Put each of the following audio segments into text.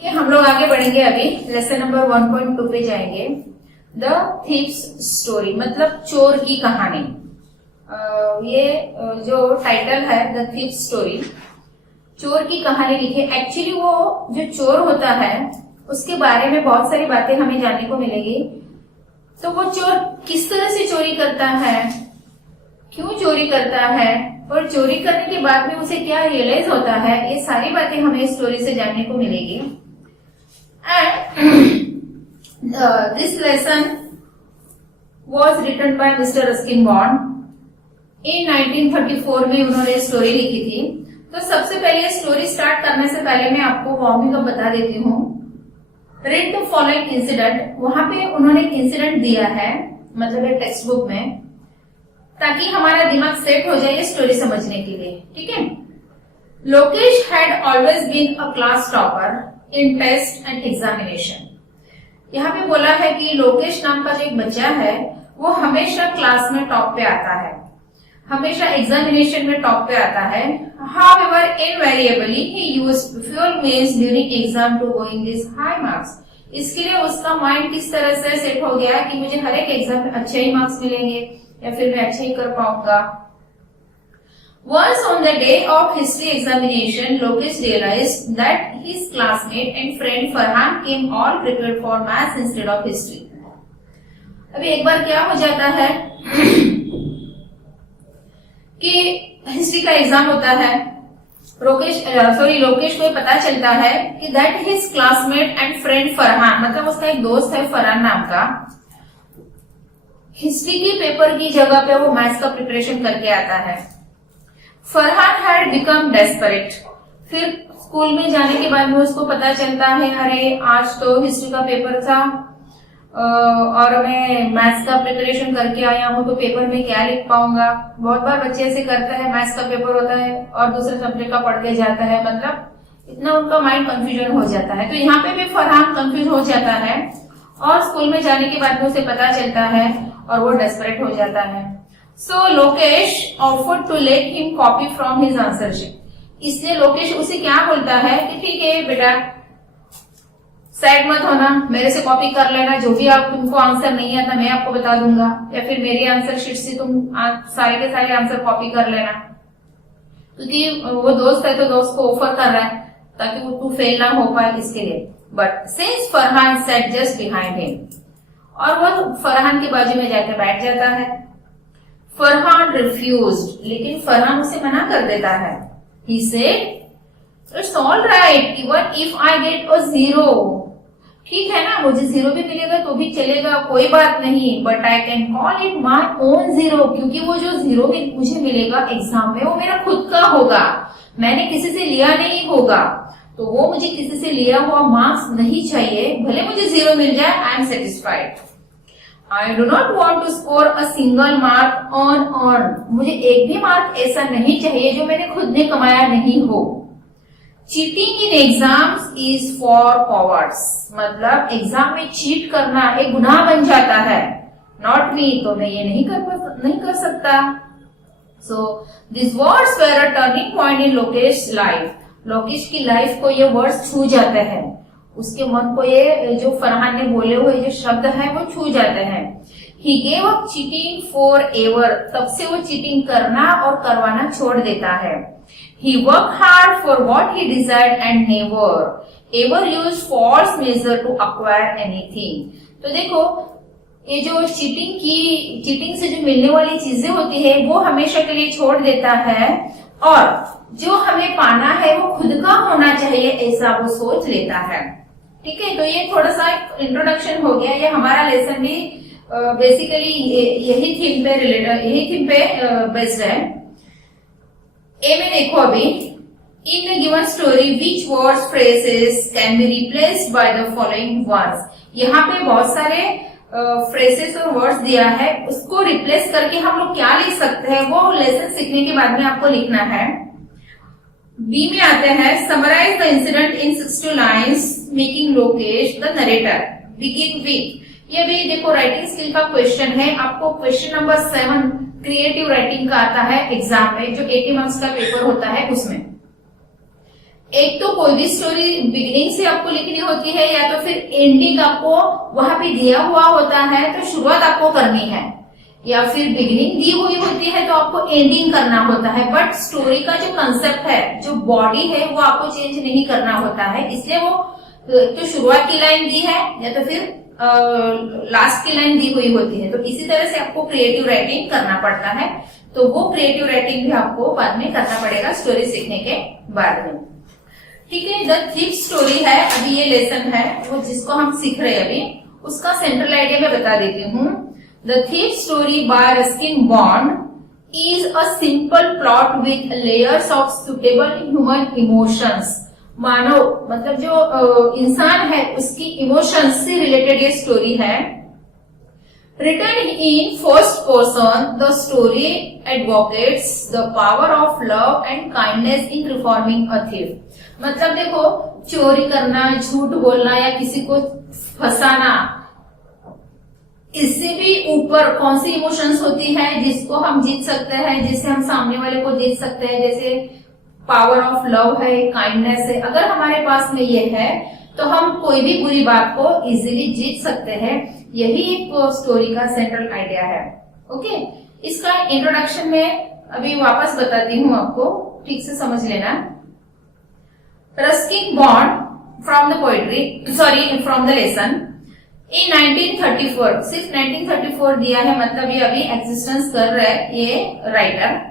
ये हम लोग आगे बढ़ेंगे। अभी लेसन नंबर 1.2 पे जाएंगे। द थीव्स स्टोरी मतलब चोर की कहानी। ये जो टाइटल है द थीव्स स्टोरी, चोर की कहानी लिखी। एक्चुअली वो जो चोर होता है उसके बारे में बहुत सारी बातें हमें जानने को मिलेगी। तो वो चोर किस तरह से चोरी करता है, क्यों चोरी करता है, और चोरी करने के बाद में उसे क्या रियलाइज होता है, ये सारी बातें हमें स्टोरी से जानने को मिलेगी। And this lesson was written by mister Ruskin Bond in 1934 में उन्होंने स्टोरी लिखी थी। तो सबसे पहले स्टोरी स्टार्ट करने से पहले मैं आपको वार्मिंग अप बता देती हूँ। रीड द फॉलोइंग इंसिडेंट, वहां पे उन्होंने इंसिडेंट दिया है मतलब एक टेक्स्ट बुक में, ताकि हमारा दिमाग सेट हो जाए स्टोरी समझने के लिए। ठीक है। Lokesh had always been a class topper in test and examination. यहाँ पे बोला है कि लोकेश नाम का जो एक बच्चा है वो हमेशा क्लास में टॉप पे आता है, हमेशा एग्जामिनेशन में टॉप पे आता है। However, invariably he used fuel meals during exam to gain these high marks. इसके लिए उसका माइंड किस तरह से सेट हो गया कि मुझे हर एक एग्जाम में अच्छे ही मार्क्स मिलेंगे या फिर मैं अच्छे ही कर पाऊंगा। Once on the day of history examination, Lokesh realized that his classmate and friend Farhan came all prepared for maths instead of history. अभी एक बार क्या हो जाता है कि हिस्ट्री का एग्जाम होता है। लोकेश को पता चलता है कि that his classmate and friend Farhan, मतलब उसका एक दोस्त है फरहान नाम का, हिस्ट्री की पेपर की जगह पे वो मैथ्स का प्रिपरेशन करके आता है। Farhan had become desperate. फिर स्कूल में जाने के बाद में उसको पता चलता है अरे आज तो हिस्ट्री का पेपर था और मैं मैथ्स का प्रिपरेशन करके आया हूँ तो पेपर में क्या लिख पाऊंगा। बहुत बार बच्चे ऐसे करते हैं, मैथ्स का पेपर होता है और दूसरे सब्जेक्ट का पढ़ के जाता है, मतलब इतना उनका माइंड कंफ्यूजन हो जाता है। तो यहाँ पे भी फरहान कंफ्यूज हो जाता है और स्कूल में जाने के बाद में उसे पता चलता है और वो डेस्परेट हो जाता है। So Lokesh offered to let him copy from his answer sheet. इसलिए लोकेश उसे क्या बोलता है कि ठीक है बेटा, सैड मत होना, मेरे से कॉपी कर लेना, जो भी आप तुमको आंसर नहीं आता मैं आपको बता दूंगा, या फिर मेरी आंसर शीट से तुम सारे के सारे आंसर कॉपी कर लेना। क्योंकि वो दोस्त है तो दोस्त को ऑफर कर रहा है ताकि वो तू फेल ना हो पाए इसके लिए। But since Farhan set just behind him, और वो फरहान के बाजू में जाकर बैठ जाता है। फरहान रिफ्यूज्ड, लेकिन फरहान उसे मना कर देता है। He said it's all right even if I get a 0। ठीक है ना, मुझे 0 भी मिलेगा तो भी चलेगा, कोई बात नहीं, but I can call it my own 0, क्योंकि वो जो 0 मुझे मिलेगा एग्जाम में वो मेरा खुद का होगा, मैंने किसी से लिया नहीं होगा। तो वो मुझे किसी से लिया हुआ मार्क्स नहीं चाहिए, भले मुझे 0 मिल जाए, I am satisfied. I do not want to score a single mark on, मुझे एक भी मार्क ऐसा नहीं चाहिए जो मैंने खुद ने कमाया नहीं हो। Cheating in exams is for cowards, मतलब एग्जाम में चीट करना एक गुनाह बन जाता है। नॉट मी, तो मैं ये नहीं कर सकता। So this words were a turning point in Lokesh life. Lokesh की लाइफ को ये वर्ड्स छू जाते हैं, उसके मन को ये जो फरहान ने बोले हुए जो शब्द है वो छू जाते हैं। He gave up cheating for ever, तब से वो चीटिंग करना और करवाना छोड़ देता है। He worked hard for what he desired and never used false measure to acquire anything. तो देखो ये जो चीटिंग से जो मिलने वाली चीजें होती है वो हमेशा के लिए छोड़ देता है, और जो हमें पाना है वो खुद का होना चाहिए ऐसा वो सोच लेता है। ठीक है, तो ये थोड़ा सा इंट्रोडक्शन हो गया। ये हमारा लेसन भी बेसिकली यही थीम पे बेस्ड है। ए में देखो अभी, in the given story which words phrases can be replaced by the following words. यहाँ पे बहुत सारे फ्रेजेस और वर्ड्स दिया है, उसको रिप्लेस करके हम लोग क्या लिख सकते हैं वो लेसन सीखने के बाद में आपको लिखना है। बी में आते हैं, summarise the incident in 62 lines making Lokesh the narrator, begin with. ये भी देखो राइटिंग स्किल का क्वेश्चन है, आपको क्वेश्चन नंबर 7 क्रिएटिव राइटिंग का आता है एग्जाम में, जो 80 मार्क्स का पेपर होता है उसमें। एक तो कोई भी स्टोरी बिगिनिंग से आपको लिखनी होती है या तो फिर एंडिंग आपको वहां पे दिया हुआ होता है तो शुरुआत आपको करनी है, या फिर बिगिनिंग दी हुई होती है तो आपको एंडिंग करना होता है। बट स्टोरी का जो कंसेप्ट है, जो बॉडी है, वो आपको चेंज नहीं करना होता है। इसलिए वो तो शुरुआत की लाइन दी है या तो फिर लास्ट की लाइन दी हुई होती है। तो इसी तरह से आपको क्रिएटिव राइटिंग करना पड़ता है। तो वो क्रिएटिव राइटिंग भी आपको बाद में करना पड़ेगा स्टोरी सीखने के बाद में। ठीक है, द थीफ स्टोरी है, अभी ये लेसन है वो जिसको हम सीख रहे हैं अभी, उसका सेंट्रल आइडिया मैं बता देती हूँ। The thief story by Ruskin Bond is a simple plot with layers of suitable human emotions. मानव मतलब जो इंसान है उसकी इमोशंस से रिलेटेड ये स्टोरी है। Written in first person, the story advocates the power of love and kindness in reforming a thief. मतलब देखो, चोरी करना, झूठ बोलना या किसी को फंसाना, इससे भी ऊपर कौन सी इमोशंस होती है जिसको हम जीत सकते हैं, जिससे हम सामने वाले को जीत सकते हैं? जैसे पावर ऑफ लव है, काइंडनेस है। अगर हमारे पास में ये है तो हम कोई भी बुरी बात को इजीली जीत सकते हैं। यही एक स्टोरी का सेंट्रल आइडिया है। ओके, इसका इंट्रोडक्शन में अभी वापस बताती हूँ आपको, ठीक से समझ लेना। Ruskin bond from the poetry, from the lesson in 1934, सिर्फ 1934 दिया है, मतलब ये अभी एग्जिस्टेंस कर रहा है ये writer.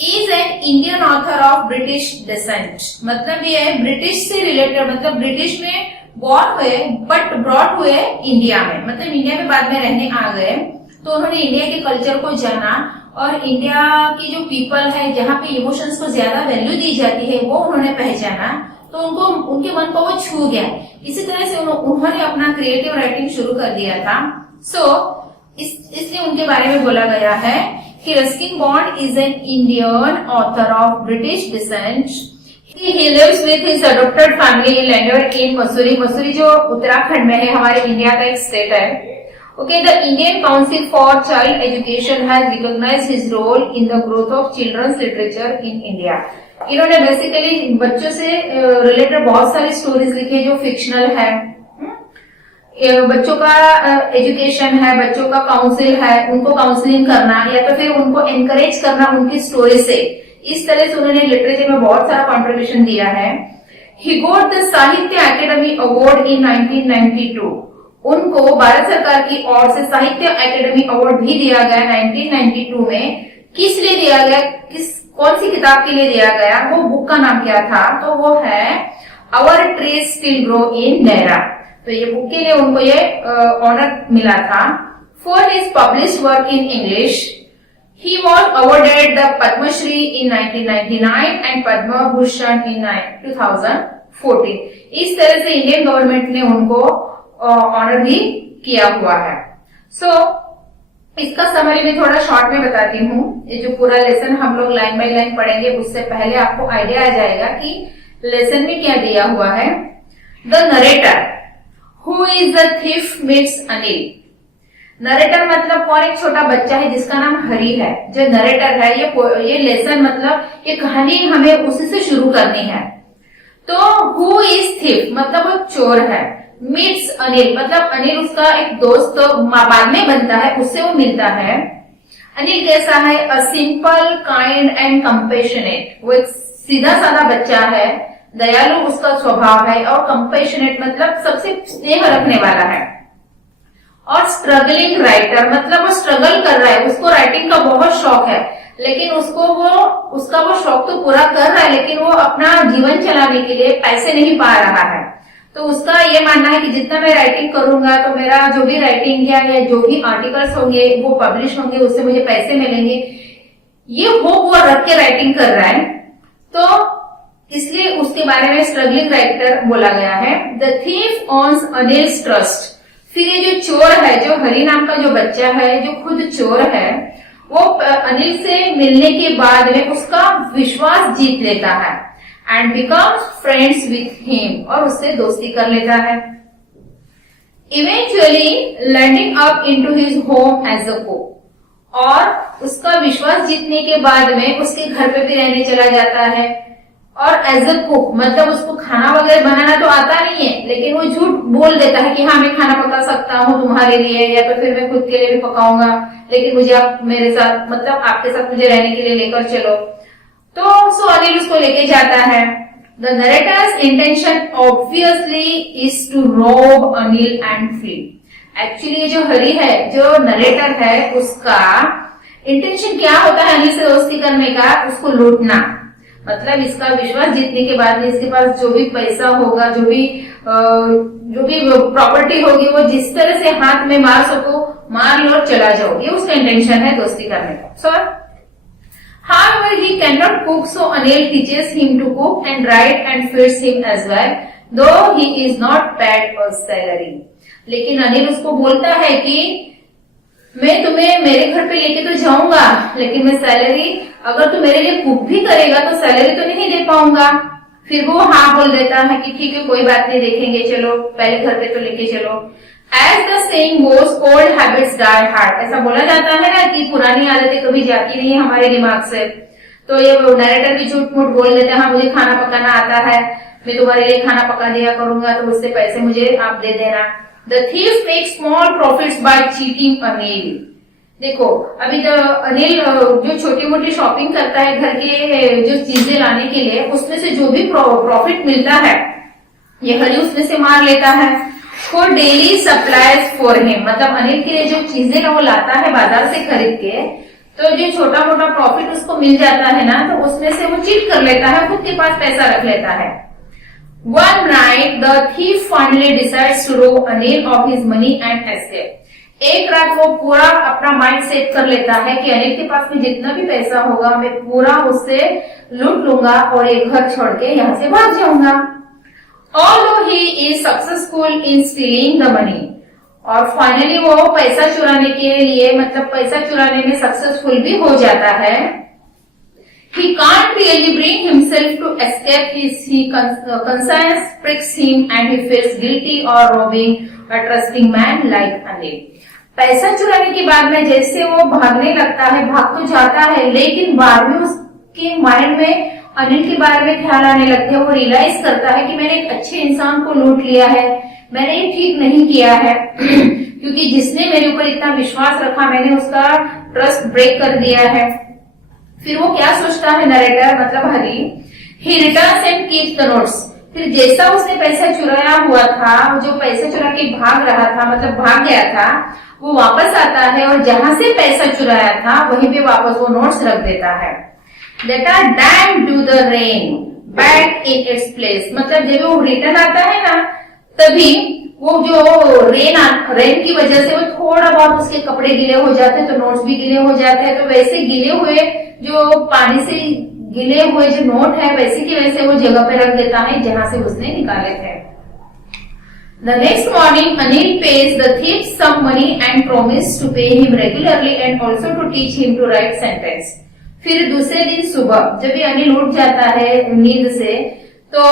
Is an Indian author of British descent, मतलब ये ब्रिटिश से रिलेटेड, मतलब ब्रिटिश में बॉर्न हुए बट ब्रॉट हुए इंडिया में, मतलब इंडिया में बाद में रहने आ गए। तो उन्होंने इंडिया के कल्चर को जाना और इंडिया की जो पीपल है जहाँ पे इमोशंस को ज्यादा वैल्यू दी जाती है वो उन्होंने पहचाना। तो उनको, उनके मन को वो छू गया। इसी तरह से उन्होंने अपना क्रिएटिव राइटिंग शुरू कर दिया था। इसलिए उनके बारे में बोला गया है कि Ruskin Bond is an Indian author of British descent. He lives with his adopted family landed in Mussoorie. Mussoorie जो उत्तराखंड में है, हमारे इंडिया का एक स्टेट है। Okay, the Indian council for child education has recognised his role in the growth of children's literature in India. इन्होंने basically बच्चों से रिलेटेड बहुत सारी स्टोरीज लिखी है जो फिक्शनल है। बच्चों का एजुकेशन है, बच्चों का काउंसिल है, उनको काउंसलिंग करना या तो फिर उनको एनकरेज करना उनकी स्टोरी से। इस तरह से उन्होंने लिटरेचर में बहुत सारा कंट्रीब्यूशन दिया है। ही गॉट द साहित्य एकेडमी अवार्ड इन 1992। उनको भारत सरकार की ओर से साहित्य एकेडमी अवार्ड भी दिया गया 1992 में। किस लिए दिया गया, कौन सी किताब के लिए दिया गया, वो बुक का नाम क्या था? तो वो है our trees still grow in Dehra. तो ये बुक के लिए उनको ये ऑनर मिला था। For his published work in English he was awarded the Padma Shri in 1999 and Padma Bhushan in 2014। इस तरह से इंडियन गवर्नमेंट ने उनको ऑनर भी किया हुआ है। इसका समरी में थोड़ा शॉर्ट में बताती हूँ। ये जो पूरा लेसन हम लोग लाइन बाय लाइन पढ़ेंगे, उससे पहले आपको आइडिया आ जाएगा कि लेसन में क्या दिया हुआ है। The narrator who is the thief meets Anil. Narrator मतलब कौन? एक छोटा बच्चा है जिसका नाम हरी है। जो नरेटर है, ये लेसन मतलब ये कहानी हमें उसी से शुरू करनी है। तो हु इज थीफ मतलब वो चोर है। मीट्स अनिल मतलब अनिल उसका एक दोस्त बाद में बनता है, उससे वो मिलता है। अनिल कैसा है? A simple, kind and compassionate. वो एक सीधा साधा बच्चा है, दयालु उसका स्वभाव है, और कंपेशनेट मतलब सबसे स्नेह रखने वाला है। और स्ट्रगलिंग राइटर मतलब वो स्ट्रगल कर रहा है, उसको राइटिंग का बहुत शौक है, लेकिन उसका वो शौक तो पूरा कर रहा है, लेकिन वो अपना जीवन चलाने के लिए पैसे नहीं पा रहा है। तो उसका ये मानना है कि जितना मैं राइटिंग करूंगा तो मेरा जो भी राइटिंग या जो भी आर्टिकल्स होंगे वो पब्लिश होंगे, उससे मुझे पैसे मिलेंगे। ये वो रख के राइटिंग कर रहा है, तो इसलिए उसके बारे में स्ट्रगलिंग राइटर बोला गया है। The thief earns Anil's trust. फिर ये जो चोर है, जो हरी नाम का जो बच्चा है जो खुद चोर है, वो अनिल से मिलने के बाद में उसका विश्वास जीत लेता है and becomes friends with him, और उससे दोस्ती कर लेता है। Eventually landing up into his home as a cook, और उसका विश्वास जीतने के बाद में उसके घर पे भी रहने चला जाता है और एज अ कुक, मतलब उसको खाना वगैरह बनाना तो आता नहीं है, लेकिन वो झूठ बोल देता है कि हाँ मैं खाना पका सकता हूँ तुम्हारे लिए, या तो फिर मैं खुद के लिए भी पकाऊंगा, लेकिन मुझे आप मेरे साथ, मतलब आपके साथ मुझे रहने के लिए लेकर चलो। तो सो अनिल उसको लेके जाता है। The narrator's intention obviously is to rob Anil and flee. Actually ये जो हरी है, जो नरेटर है, उसका इंटेंशन क्या होता है अनिल से दोस्ती करने का? उसको लूटना। मतलब इसका विश्वास जीतने के बाद में इसके पास जो भी पैसा होगा, जो भी प्रॉपर्टी होगी, वो जिस तरह से हाथ में मार सको मार लो और चला जाओ, ये उसका इंटेंशन है दोस्ती करने का। सो however he cannot cook, so Anil teaches him to cook and write and feeds him as well, though he is not paid a salary. लेकिन अनिल उसको बोलता है कि मैं तुम्हें मेरे घर पे लेके तो जाऊंगा, लेकिन मैं सैलरी, अगर तू मेरे लिए कुक भी करेगा तो सैलरी तो नहीं दे पाऊंगा। फिर वो हाँ बोल देता है कि ठीक है कोई बात नहीं, देखेंगे, चलो पहले घर पे तो लेके चलो। As the saying goes, old habits die hard. ऐसा बोला जाता है ना कि पुरानी आदतें कभी जाती नहीं है हमारे दिमाग से। तो ये नरेटर भी झूठ मूठ बोल देते हैं, हाँ मुझे खाना पकाना आता है, मैं तुम्हारे लिए खाना पका दिया करूंगा, तो उससे पैसे मुझे आप दे देना। The thief makes small profits by cheating Anil. देखो अभी तो अनिल जो छोटी मोटी शॉपिंग करता है घर के जो चीजें लाने के लिए, उसमें से जो भी प्रॉफिट मिलता है ये हरी उसमें से मार लेता है। For daily supplies for him, मतलब अनिल के लिए जो चीजें वो लाता है बाजार से खरीद के, तो जो छोटा मोटा प्रॉफिट उसको मिल जाता है ना, तो उसमें से वो चीट कर लेता है, खुद के पास पैसा रख लेता है। One night the thief finally decides to rob Anil of his money and escape. एक रात वो पूरा अपना माइंड सेट कर लेता है कि अनिल के पास में जितना भी पैसा होगा मैं पूरा उससे लूट लूंगा और एक घर छोड़ के यहाँ से भाग जाऊंगा। Although he is successful in stealing the money, और फाइनली वो पैसा चुराने के लिए, मतलब पैसा चुराने में सक्सेसफुल भी हो जाता है। He can't really bring himself to escape. His conscience pricks him and he feels guilty or robbing a trusting man like Anil. पैसा चुराने के बाद में जैसे वो भागने लगता है, भाग तो जाता है, लेकिन बाद में उसके माइंड में अनिल के बारे में ख्याल आने लगते हैं। वो रियलाइज करता है कि मैंने एक अच्छे इंसान को लूट लिया है, मैंने ये ठीक नहीं किया है क्योंकि जिसने मेरे ऊपर इतना विश्वास रखा मैंने उसका ट्रस्ट ब्रेक कर दिया है। फिर वो क्या सोचता है नरेटर, मतलब Hari, he returns and keeps the notes. फिर जैसा उसने पैसा चुराया हुआ था, जो पैसा चुरा के भाग रहा था, मतलब भाग गया था, वो वापस आता है और जहां से पैसा चुराया था वहीं पे वापस वो नोट्स रख देता है। That are damned to the rain back in its place, मतलब जब वो रिटर्न आता है ना, तभी वो जो रेन की वजह से वो थोड़ा बहुत उसके कपड़े गीले हो जाते हैं, तो नोट्स भी गीले हो जाते हैं। तो वैसे गीले हुए जो पानी से गीले हुए जो नोट है, वैसे की वैसे वो जगह पे रख देता है जहां से उसने निकाले थे। The next morning, Anil pays the thief some money and promises to pay him regularly and also to teach him to write sentence. फिर दूसरे दिन सुबह जब भी अनिल उठ जाता है नींद से, तो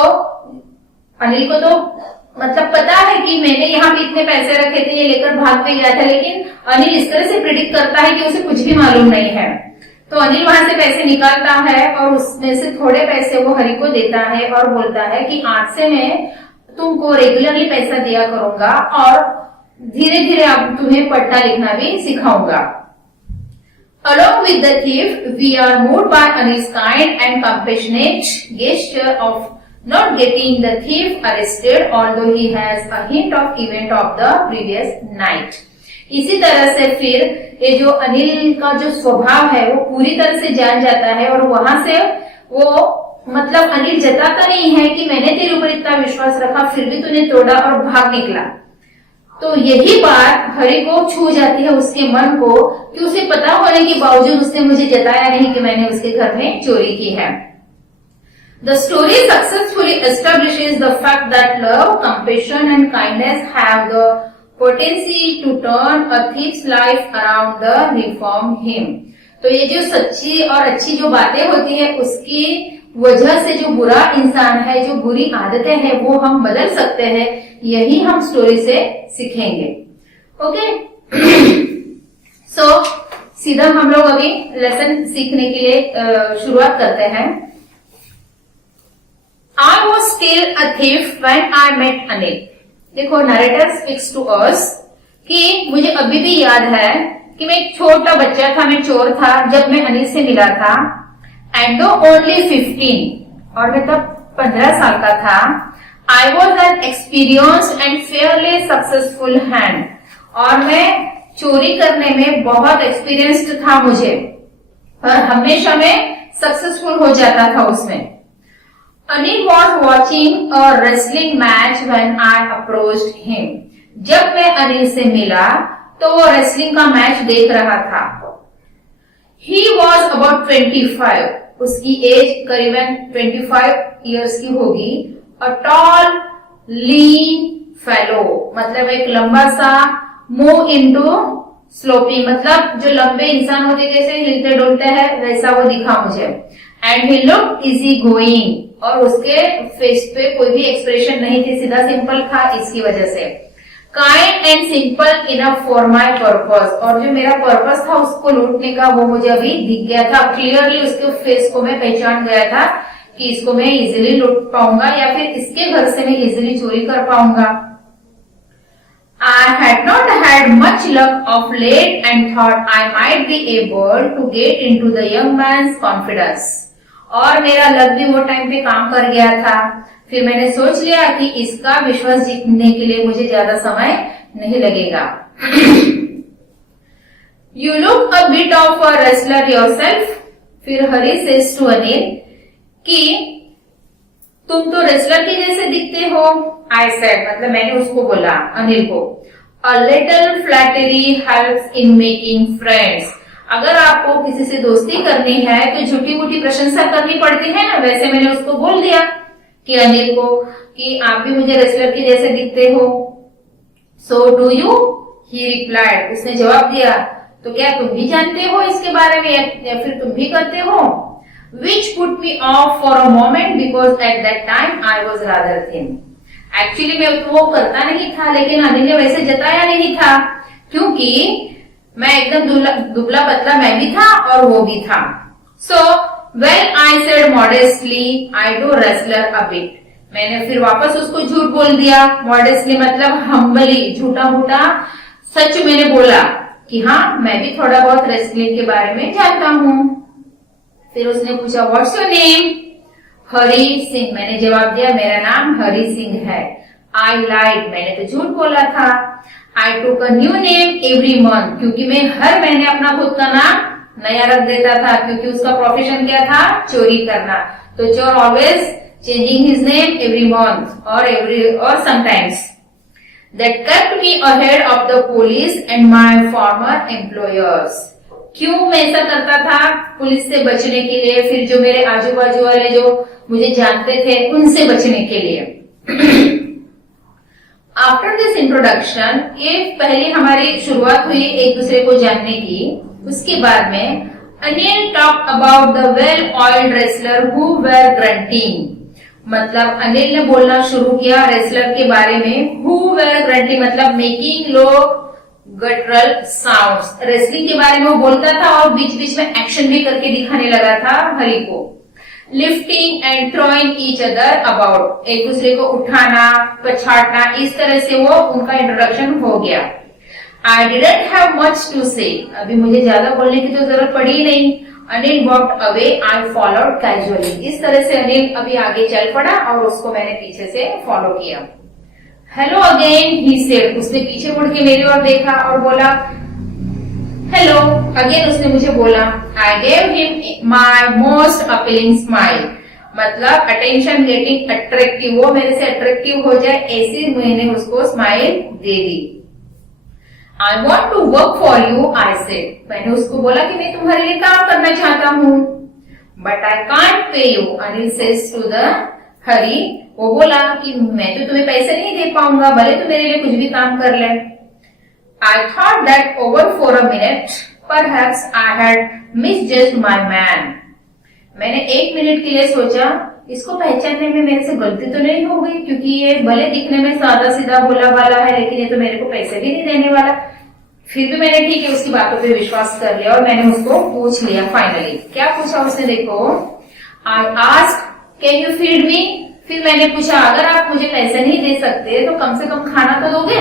अनिल को तो मतलब पता है कि मैंने यहाँ पे इतने पैसे रखे थे, ये लेकर भाग पे गया था, लेकिन अनिल इस तरह से प्रिडिक्ट करता है कि उसे कुछ भी मालूम नहीं है। तो अनिल वहां से पैसे निकालता है और उसमें से थोड़े पैसे वो हरि को देता है और बोलता है कि आज से मैं तुमको रेगुलरली पैसा दिया करूंगा और धीरे धीरे अब तुम्हें पढ़ना लिखना भी सिखाऊंगा। Along with the thief, we are moved by Anil's kind and compassionate gesture of not getting the thief arrested, although he has a hint of event of the previous night. इसी तरह से फिर ये जो अनिल का जो स्वभाव है वो पूरी तरह से जान जाता है और वहां से वो मतलब अनिल जताता नहीं है कि मैंने तेरे ऊपर इतना विश्वास रखा फिर भी तूने तोड़ा और भाग निकला। तो यही बात हरि को छू जाती है उसके मन को कि उसे पता होने के बावजूद उसने मुझे जताया नहीं कि मैंने उसके घर में चोरी की है। The story successfully establishes the fact that love, compassion and kindness have the potency to turn a thief's life around the reform him. तो ये जो सच्ची और अच्छी जो बातें होती है उसकी वजह से जो बुरा इंसान है, जो बुरी आदतें हैं वो हम बदल सकते हैं, यही हम स्टोरी से सीखेंगे। ओके सो सीधा हम लोग अभी लेसन सीखने के लिए शुरुआत करते हैं। I was still a thief when I met Anil. देखो नरेटर स्पीक्स टू अस कि मुझे अभी भी याद है कि मैं एक छोटा बच्चा था, मैं चोर था जब मैं अनिल से मिला था. एंड दो ओनली 15 और मैं तब 15 साल का था. I was an experienced and Fairlie successful hand. और मैं चोरी करने में बहुत एक्सपीरियंस्ड था मुझे और हमेशा मैं सक्सेसफुल हो जाता था उसमें. Anil was watching a wrestling match when I approached him. जब मैं अनिल से मिला तो वो रेसलिंग का मैच देख रहा था. He was about 25. उसकी एज करीबन 25 इयर्स की होगी. A tall, lean fellow. मतलब एक लंबा सा, move into sloping. मतलब जो लंबे इंसान होते कैसे हिलते डुलते हैं वैसा वो दिखा मुझे. And he looked easy going. और उसके फेस पे कोई भी एक्सप्रेशन नहीं थी, सीधा सिंपल था इसकी वजह से. Kind and simple enough for my purpose. और जो मेरा पर्पस था उसको लूटने का वो मुझे अभी दिख गया था. क्लियरली उसके फेस को मैं पहचान गया था कि इसको मैं इजीली लूट पाऊंगा या फिर इसके घर से मैं इजीली चोरी कर पाऊंगा. I had not had much luck of late and thought I might be able to get into the young man's confidence. और मेरा लक भी वो टाइम पे काम कर गया था. फिर मैंने सोच लिया कि इसका विश्वास जीतने के लिए मुझे ज्यादा समय नहीं लगेगा. You look a bit of a wrestler yourself. फिर हरी सेज टू अनिल कि तुम तो रेसलर के जैसे दिखते हो. I said, मतलब मैंने उसको बोला अनिल को. A little flattery helps in making friends. अगर आपको किसी से दोस्ती करनी है तो झूठी मूठी प्रशंसा करनी पड़ती है ना. वैसे मैंने उसको बोल दिया कि अनिल को कि आप भी मुझे रेसलर के जैसे दिखते हो. So do you, he replied. उसने जवाब दिया तो क्या तुम भी जानते हो इसके बारे में या फिर तुम भी करते हो. Which put me of for a moment because at that time I was rather thin. Actually मैं वो करता नहीं था लेकिन अनिल ने वैसे जताया नहीं था क्योंकि मैं एकदम दुबला पतला मैं भी था और वो भी था. So well I said modestly I do wrestler a bit. मैंने फिर वापस उसको झूठ बोल दिया. मॉडेस्टली मतलब हम्बली, झूठा मूठा सच मैंने बोला कि हाँ मैं भी थोड़ा बहुत रेसलिंग के बारे में जानता हूँ. फिर उसने पूछा what's your name. Hari Singh. मैंने जवाब दिया मेरा नाम हरी सिंह है. आई लाइड. मैंने तो झूठ बोला था. I took a new name every month. क्योंकि मैं हर महीने अपना खुद का नाम नया रख देता था क्योंकि उसका प्रोफेशन क्या था, चोरी करना. तो चोर always changing his name every month और sometimes. That kept me ahead of the police and my former employers. क्यों मैं ऐसा करता था? पुलिस से बचने के लिए, फिर जो मेरे आजू बाजू वाले जो मुझे जानते थे उनसे बचने के लिए. आफ्टर दिस इंट्रोडक्शन, ये पहली हमारी शुरुआत हुई एक दूसरे को जानने की. उसके बाद में Anil talk about the well oiled wrestler who were grunting. मतलब अनिल ने बोलना शुरू किया रेसलर के बारे में. हु वेर ग्रंटिंग मतलब मेकिंग लो गटरल साउंड्स. रेसलिंग के बारे में वो बोलता था और बीच बीच में एक्शन भी करके दिखाने लगा था हरी को. Lifting and throwing each other about. एक दूसरे को उठाना पछाड़ना, इस तरह से वो उनका इंट्रोडक्शन हो गया. I didn't have much to say. अभी मुझे ज्यादा बोलने की तो जरूरत पड़ी नहीं. Anil walked away. I followed casually. इस तरह से अनिल अभी आगे चल पड़ा और उसको मैंने पीछे से फॉलो किया. Hello again he said. उसने पीछे मुड़ के मेरी ओर देखा और बोला हेलो अगेन. उसने मुझे बोला. I gave him my most appealing smile. मतलब अटेंशन गेटिंग अट्रैक्टिव, वो मेरे से अट्रैक्टिव हो जाए ऐसी मैंने उसको स्माइल दे दी. I want to work for you I said. मैंने उसको बोला कि मैं तुम्हारे लिए काम करना चाहता हूँ. But I can't pay you. Anil says to the Hari. वो बोला कि मैं तो तुम्हें पैसे नहीं दे पाऊंगा, भले तुम मेरे लिए कुछ भी काम कर ले. I thought that over for a minute, perhaps I had misjudged my man. मैंने एक मिनट के लिए सोचा इसको पहचानने में मेरे से गलती तो नहीं हो गई क्योंकि ये भले दिखने में सादा सीधा भोला भाला है लेकिन ये तो मेरे को पैसे भी नहीं देने वाला. फिर भी मैंने ठीक है उसकी बातों पे विश्वास कर लिया और मैंने उसको पूछ लिया. फाइनली क्या पूछा उसने देखो. I asked, can you feed me? फिर मैंने पूछा अगर आप मुझे पैसे नहीं दे सकते तो कम से कम खाना तो दोगे।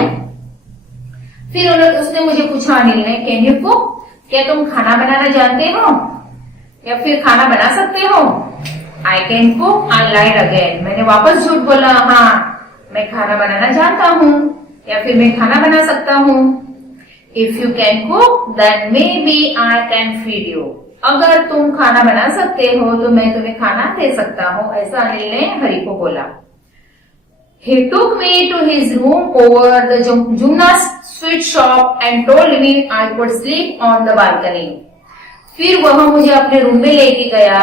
फिर उसने मुझे पूछा अनिल ने, कैन यू कुक, क्या तुम खाना बनाना जानते हो या फिर खाना बना सकते हो। I can cook, I lied again, मैंने वापस झूठ बोला, हाँ मैं खाना बनाना जानता हूँ या फिर मैं खाना बना सकता हूँ। If you can cook then maybe I can feed you, अगर तुम खाना बना सकते हो तो मैं तुम्हें खाना दे सकता हूँ, ऐसा अनिल ने हरि को बोला। He took me to his room over the Jumna's sweet shop and told me I could sleep on the balcony. फिर वह मुझे अपने रूम में लेके गया।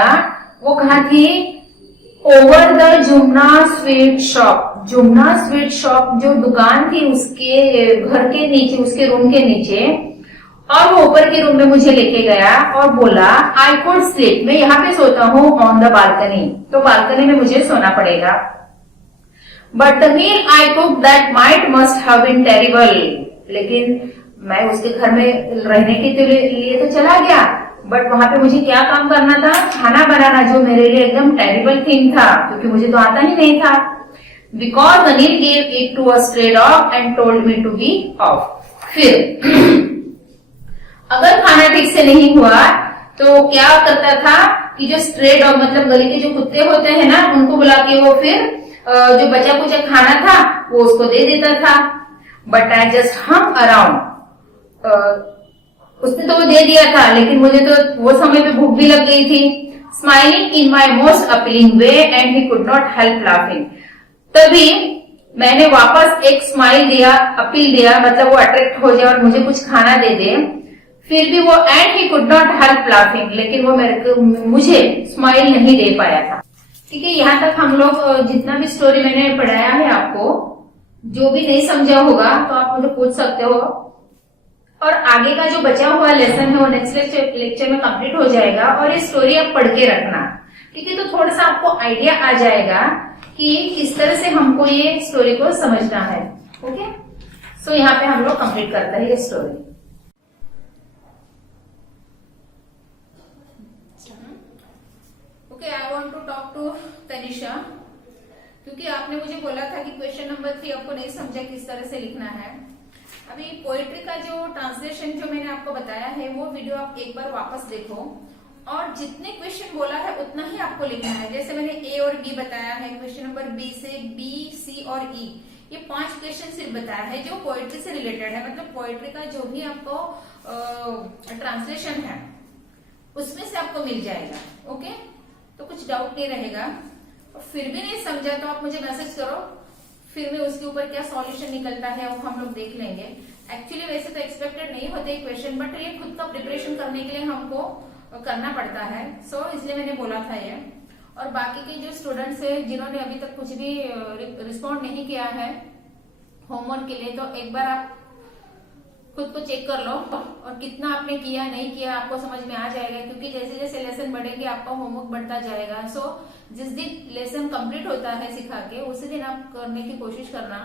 वो कहाँ थी? Over the Jumna sweet shop. Jumna sweet shop जो दुकान थी उसके घर के नीचे, उसके रूम के नीचे, और वो ऊपर के रूम में मुझे लेके गया और बोला आई कुड स्लीप, मैं यहाँ पे सोता हूँ ऑन द बालकनी, तो बालकनी में मुझे सोना पड़ेगा। But the meal I cook that might must have been terrible, लेकिन मैं उसके घर में रहने के लिए तो चला गया, बट वहां पे मुझे क्या काम करना था? खाना बनाना, जो मेरे लिए एकदम टेरिबल थिंग था, क्योंकि मुझे तो आता ही नहीं था। Because Anil gave it to a stray dog and told me to be off. फिर अगर खाना ठीक से नहीं हुआ तो क्या करता था कि जो स्ट्रे डॉग मतलब गली के जो कुत्ते होते हैं ना, उनको बुला के वो फिर जो बचा कुचा खाना था वो उसको दे देता था। बट आई जस्ट हम अराउंड, उसने तो वो दे दिया था, लेकिन मुझे तो वो समय पे भूख भी लग गई थी। Smiling in my most appealing way and he could not help laughing, तभी मैंने वापस एक स्माइल दिया, अपील दिया, मतलब वो अट्रैक्ट हो जाए और मुझे कुछ खाना दे दे। फिर भी वो and he could not help laughing, लेकिन वो मुझे स्माइल नहीं दे पाया था। ठीक है, यहाँ तक हम लोग जितना भी स्टोरी मैंने पढ़ाया है आपको, जो भी नहीं समझा होगा तो आप मुझे पूछ सकते हो, और आगे का जो बचा हुआ लेसन है वो नेक्स्ट लेक्चर में कंप्लीट हो जाएगा। और ये स्टोरी आप पढ़ के रखना, ठीक है, तो थोड़ा सा आपको आइडिया आ जाएगा कि किस तरह से हमको ये स्टोरी को समझना है। ओके, सो यहाँ पे हम लोग कंप्लीट करते हैं ये story. Okay, I want to talk to Tanisha, क्योंकि आपने मुझे बोला था कि क्वेश्चन नंबर 3 आपको नहीं समझा किस तरह से लिखना है। अभी पोएट्री का जो ट्रांसलेशन जो मैंने आपको बताया है वो वीडियो आप एक बार वापस देखो, और जितने क्वेश्चन बोला है उतना ही आपको लिखना है। जैसे मैंने ए और बी बताया है, क्वेश्चन नंबर बी से बी, सी और ई, ये 5 क्वेश्चन सिर्फ बताया है जो पोएट्री से रिलेटेड है। मतलब पोएट्री का जो भी आपको ट्रांसलेशन है उसमें से आपको मिल जाएगा। ओके, तो कुछ डाउट नहीं रहेगा। और फिर भी नहीं समझा तो आप मुझे मैसेज करो, फिर मैं उसके ऊपर क्या सॉल्यूशन निकलता है वो हम लोग देख लेंगे। एक्चुअली वैसे तो एक्सपेक्टेड नहीं होते क्वेश्चन, बट ये खुद का प्रिपरेशन करने के लिए हमको करना पड़ता है, सो इसलिए मैंने बोला था ये। और बाकी के जो स्टूडेंट्स है जिन्होंने अभी तक कुछ भी रिस्पॉन्ड नहीं किया है होमवर्क के लिए, तो एक बार आप खुद को चेक कर लो और कितना आपने किया नहीं किया आपको समझ में आ जाएगा, क्योंकि जैसे जैसे लेसन बढ़ेंगे आपका होमवर्क बढ़ता जाएगा। सो जिस दिन लेसन कंप्लीट होता है सिखा के, उसी दिन आप करने की कोशिश करना।